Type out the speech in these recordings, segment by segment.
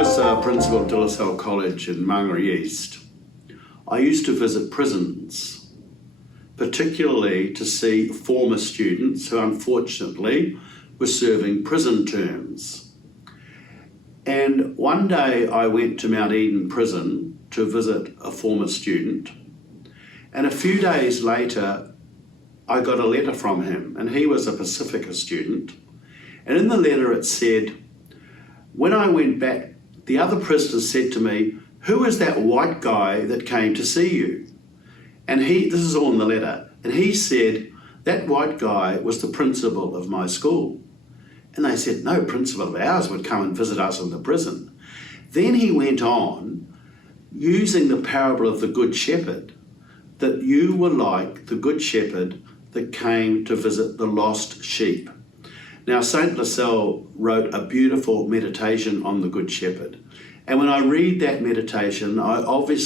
was principal of De La Salle College in Mangere East, I used to visit prisons, particularly to see former students who unfortunately were serving prison terms. And one day I went to Mount Eden Prison to visit a former student, and a few days later I got a letter from him, and he was a Pacifica student, and in the letter it said, when I went back, the other prisoners said to me, "Who is that white guy that came to see you?" And this is all in the letter, and he said, that white guy was the principal of my school. And they said, no principal of ours would come and visit us in the prison. Then he went on, using the parable of the Good Shepherd, that you were like the Good Shepherd that came to visit the lost sheep. Now, St. Lasalle wrote a beautiful meditation on the Good Shepherd. And when I read that meditation, I often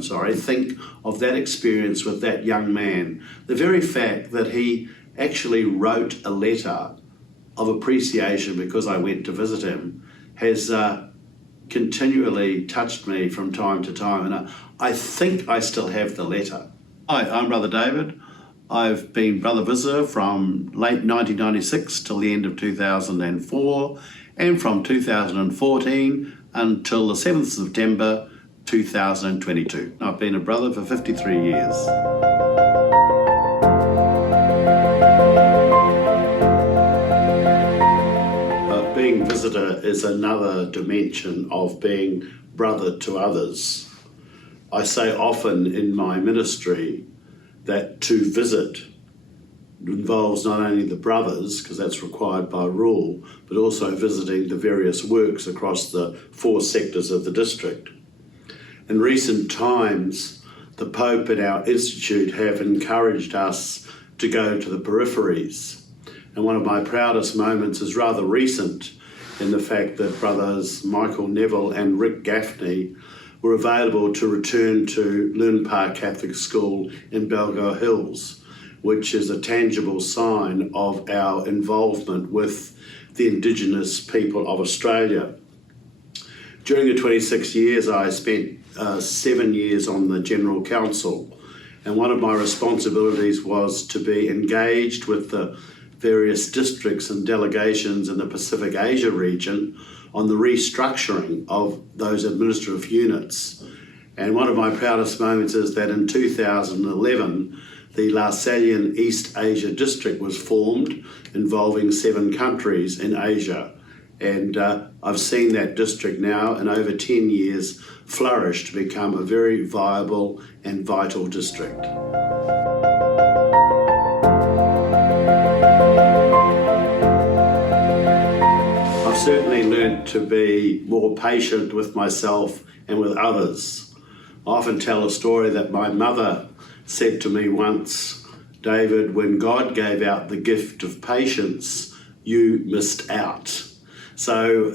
think of that experience with that young man. The very fact that he actually wrote a letter of appreciation because I went to visit him has continually touched me from time to time. And I think I still have the letter. Hi, I'm Brother David. I've been Brother Visitor from late 1996 till the end of 2004, and from 2014 until the 7th of September 2022. I've been a brother for 53 years. Being visitor is another dimension of being brother to others. I say often in my ministry that to visit involves not only the brothers, because that's required by rule, but also visiting the various works across the 4 sectors of the district. In recent times, the Pope and our institute have encouraged us to go to the peripheries. And one of my proudest moments is rather recent in the fact that brothers Michael Neville and Rick Gaffney were available to return to Lune Park Catholic School in Balgo Hills, which is a tangible sign of our involvement with the Indigenous people of Australia. During the 26 years, I spent 7 years on the General Council, and one of my responsibilities was to be engaged with the various districts and delegations in the Pacific Asia region on the restructuring of those administrative units. And one of my proudest moments is that in 2011, the Lasallian East Asia District was formed, involving 7 countries in Asia. And I've seen that district now in over 10 years flourish to become a very viable and vital district. I've certainly learnt to be more patient with myself and with others. I often tell a story that my mother said to me once, "David, when God gave out the gift of patience, you missed out." So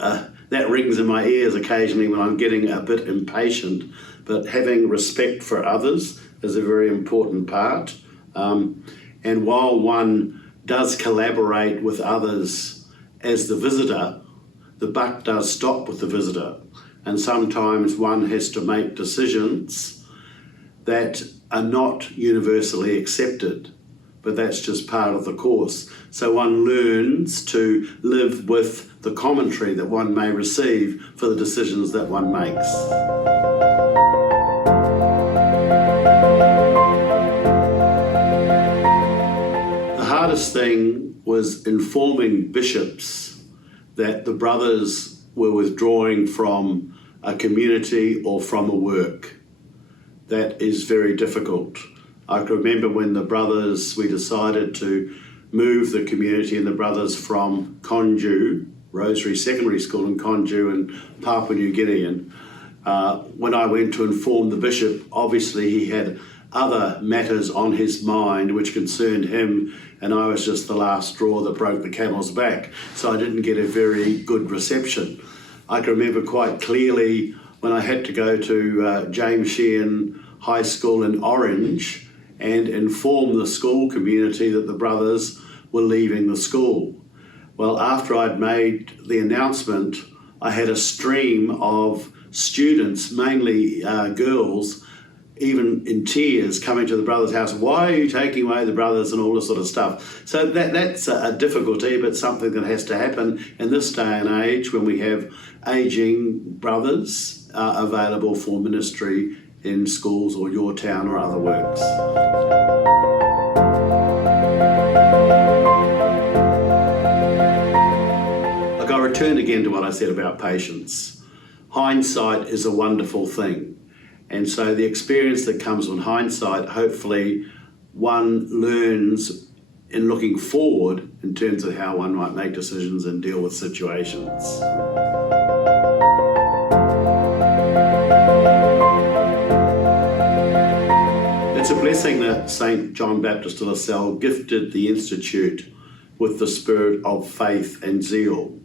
that rings in my ears occasionally when I'm getting a bit impatient, but having respect for others is a very important part. And while one does collaborate with others as the visitor, the buck does stop with the visitor. And sometimes one has to make decisions that are not universally accepted, but that's just part of the course. So one learns to live with the commentary that one may receive for the decisions that one makes. The hardest thing was informing bishops that the brothers were withdrawing from a community or from a work. That is very difficult. I can remember when we decided to move the community and the brothers from Konju, Rosary Secondary School in Konju in Papua New Guinea. And when I went to inform the bishop, obviously he had other matters on his mind which concerned him, and I was just the last straw that broke the camel's back. So I didn't get a very good reception. I can remember quite clearly when I had to go to James Sheehan High School in Orange and inform the school community that the brothers were leaving the school. Well, after I'd made the announcement, I had a stream of students, mainly girls, even in tears, coming to the brothers' house. Why are you taking away the brothers and all this sort of stuff? So that's a difficulty, but something that has to happen in this day and age when we have ageing brothers available for ministry in schools or your town or other works. Look, I return again to what I said about patience. Hindsight is a wonderful thing. And so the experience that comes from hindsight, hopefully one learns in looking forward in terms of how one might make decisions and deal with situations. It's a blessing that St. John Baptist of Lasalle gifted the Institute with the spirit of faith and zeal.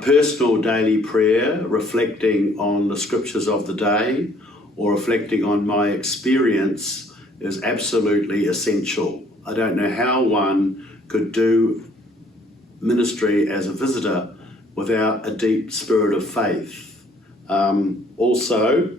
Personal daily prayer, reflecting on the scriptures of the day or reflecting on my experience is absolutely essential. I don't know how one could do ministry as a visitor without a deep spirit of faith. Also,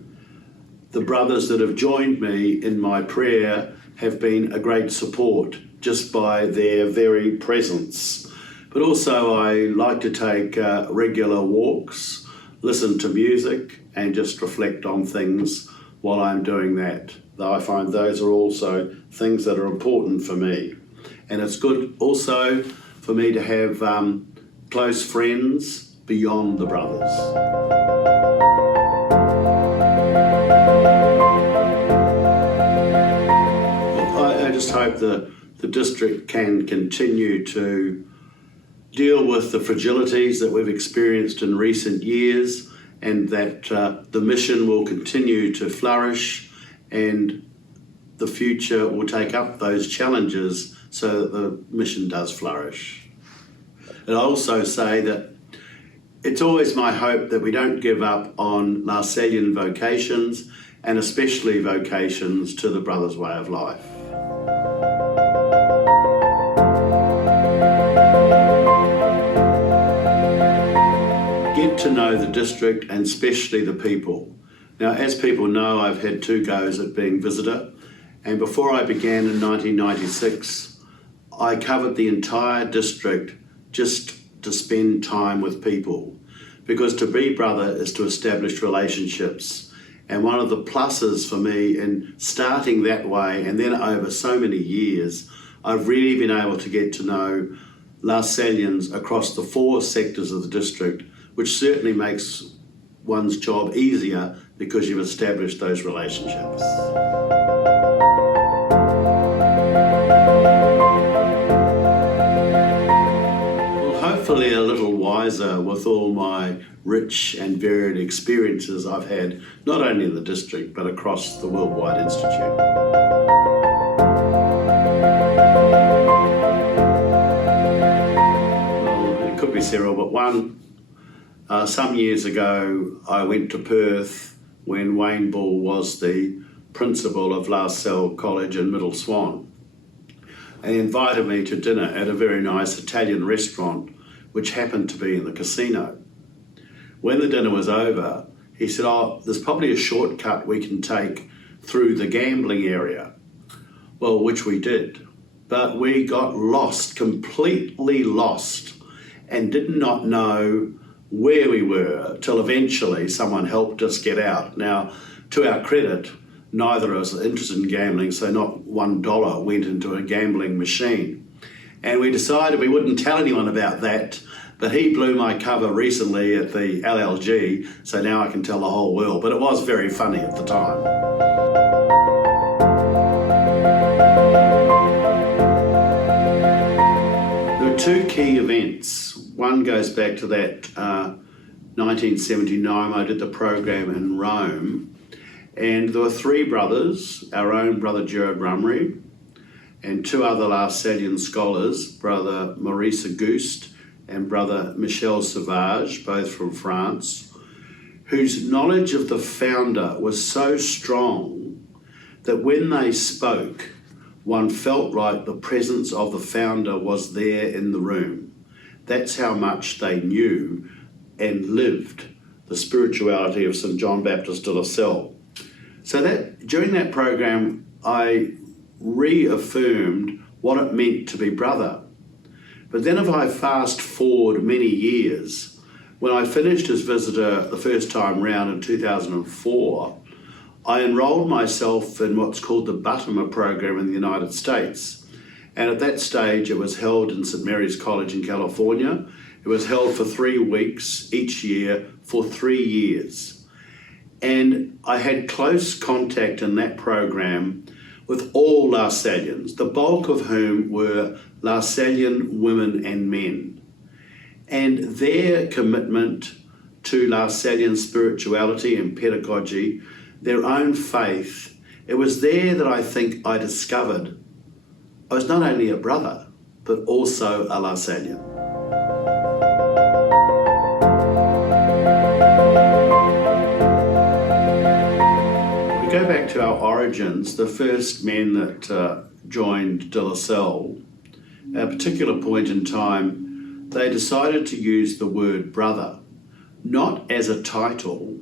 the brothers that have joined me in my prayer have been a great support just by their very presence. But also I like to take regular walks, listen to music and just reflect on things while I'm doing that. Though I find those are also things that are important for me. And it's good also for me to have close friends beyond the brothers. Well, I just hope the district can continue to deal with the fragilities that we've experienced in recent years, and that the mission will continue to flourish and the future will take up those challenges so that the mission does flourish. And I also say that it's always my hope that we don't give up on Lasallian vocations, and especially vocations to the Brothers' Way of Life. Get to know the district and especially the people. Now, as people know, I've had 2 goes at being visitor, and before I began in 1996, I covered the entire district just to spend time with people, because to be brother is to establish relationships. And one of the pluses for me in starting that way, and then over so many years, I've really been able to get to know Lasallians across the 4 sectors of the district, which certainly makes one's job easier because you've established those relationships. Well, hopefully a little wiser with all my rich and varied experiences I've had, not only in the district, but across the Worldwide Institute. Well, it could be several, but one. Some years ago, I went to Perth when Wayne Bull was the principal of LaSalle College in Middle Swan. And he invited me to dinner at a very nice Italian restaurant, which happened to be in the casino. When the dinner was over, he said, "Oh, there's probably a shortcut we can take through the gambling area." Well, which we did. But we got lost, completely lost, and did not know where we were till eventually someone helped us get out. Now, to our credit, neither of us are interested in gambling, so not $1 went into a gambling machine. And we decided we wouldn't tell anyone about that, but he blew my cover recently at the LLG, so now I can tell the whole world. But it was very funny at the time. There are 2 key events. One goes back to that 1979, I did the program in Rome, and there were 3 brothers, our own brother Gerard Rumry, and 2 other Lasallian scholars, brother Maurice Auguste and brother Michel Sauvage, both from France, whose knowledge of the founder was so strong that when they spoke, one felt like the presence of the founder was there in the room. That's how much they knew and lived the spirituality of St John Baptist de La Salle. So that during that program, I reaffirmed what it meant to be brother. But then if I fast forward many years, when I finished as visitor the first time round in 2004, I enrolled myself in what's called the Buttermer program in the United States. And at that stage, it was held in St Mary's College in California. It was held for 3 weeks each year for 3 years. And I had close contact in that program with all Lasallians, the bulk of whom were Lasallian women and men. And their commitment to Lasallian spirituality and pedagogy, their own faith, it was there that I think I discovered I was not only a brother, but also a Lasallian. We go back to our origins. The first men that joined De La Salle, at a particular point in time, they decided to use the word brother, not as a title,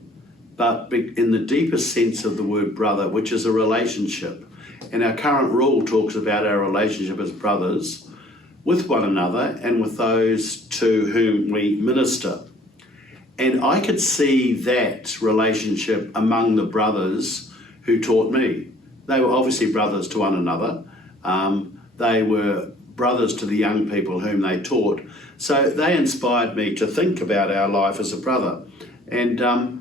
but in the deepest sense of the word brother, which is a relationship. And our current rule talks about our relationship as brothers with one another and with those to whom we minister. And I could see that relationship among the brothers who taught me. They were obviously brothers to one another. They were brothers to the young people whom they taught. So they inspired me to think about our life as a brother. And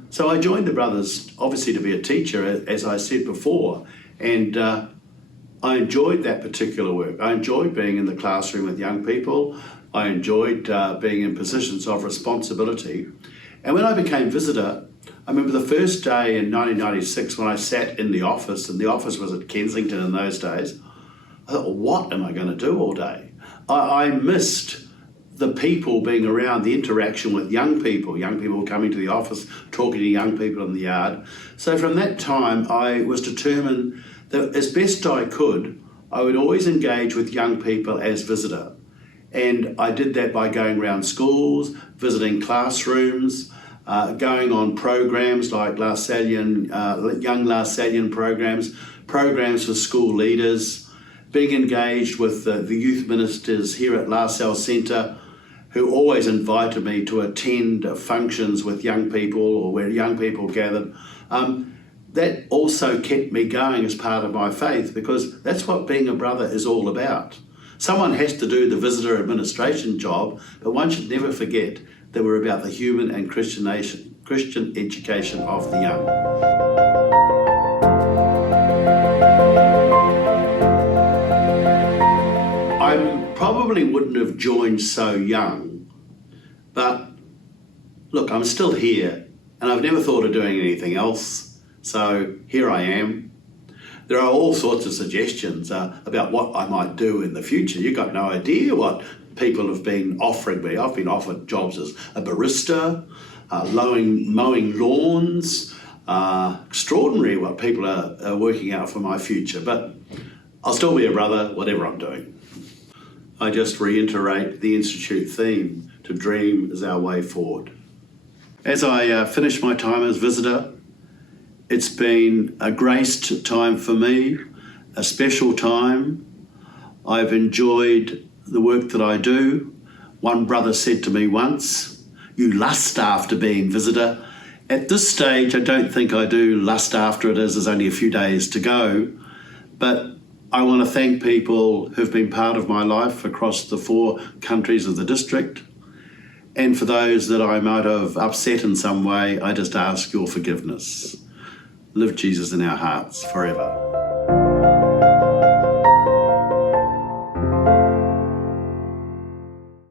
so I joined the brothers, obviously to be a teacher, as I said before. And I enjoyed that particular work. I enjoyed being in the classroom with young people. I enjoyed being in positions of responsibility. And when I became visitor, I remember the first day in 1996 when I sat in the office, and the office was at Kensington in those days, I thought, well, what am I going to do all day? I missed the people being around, the interaction with young people coming to the office, talking to young people in the yard. So from that time, I was determined that as best I could, I would always engage with young people as visitor. And I did that by going around schools, visiting classrooms, going on programs like Lasallian, young Lasallian programs for school leaders, being engaged with the youth ministers here at La Salle Centre, who always invited me to attend functions with young people or where young people gathered. That also kept me going as part of my faith, because that's what being a brother is all about. Someone has to do the visitor administration job, but one should never forget that we're about the human and Christian education of the young. I probably wouldn't have joined so young, but look, I'm still here and I've never thought of doing anything else. So here I am. There are all sorts of suggestions about what I might do in the future. You've got no idea what people have been offering me. I've been offered jobs as a barista, mowing lawns. Extraordinary what people are working out for my future, but I'll still be a brother, whatever I'm doing. I just reiterate the Institute theme, to dream is our way forward. As I finish my time as visitor, it's been a graced time for me, a special time. I've enjoyed the work that I do. One brother said to me once, "You lust after being visitor." At this stage, I don't think I do lust after it, as there's only a few days to go. But I want to thank people who've been part of my life across the 4 countries of the district. And for those that I might have upset in some way, I just ask your forgiveness. Live Jesus in our hearts forever.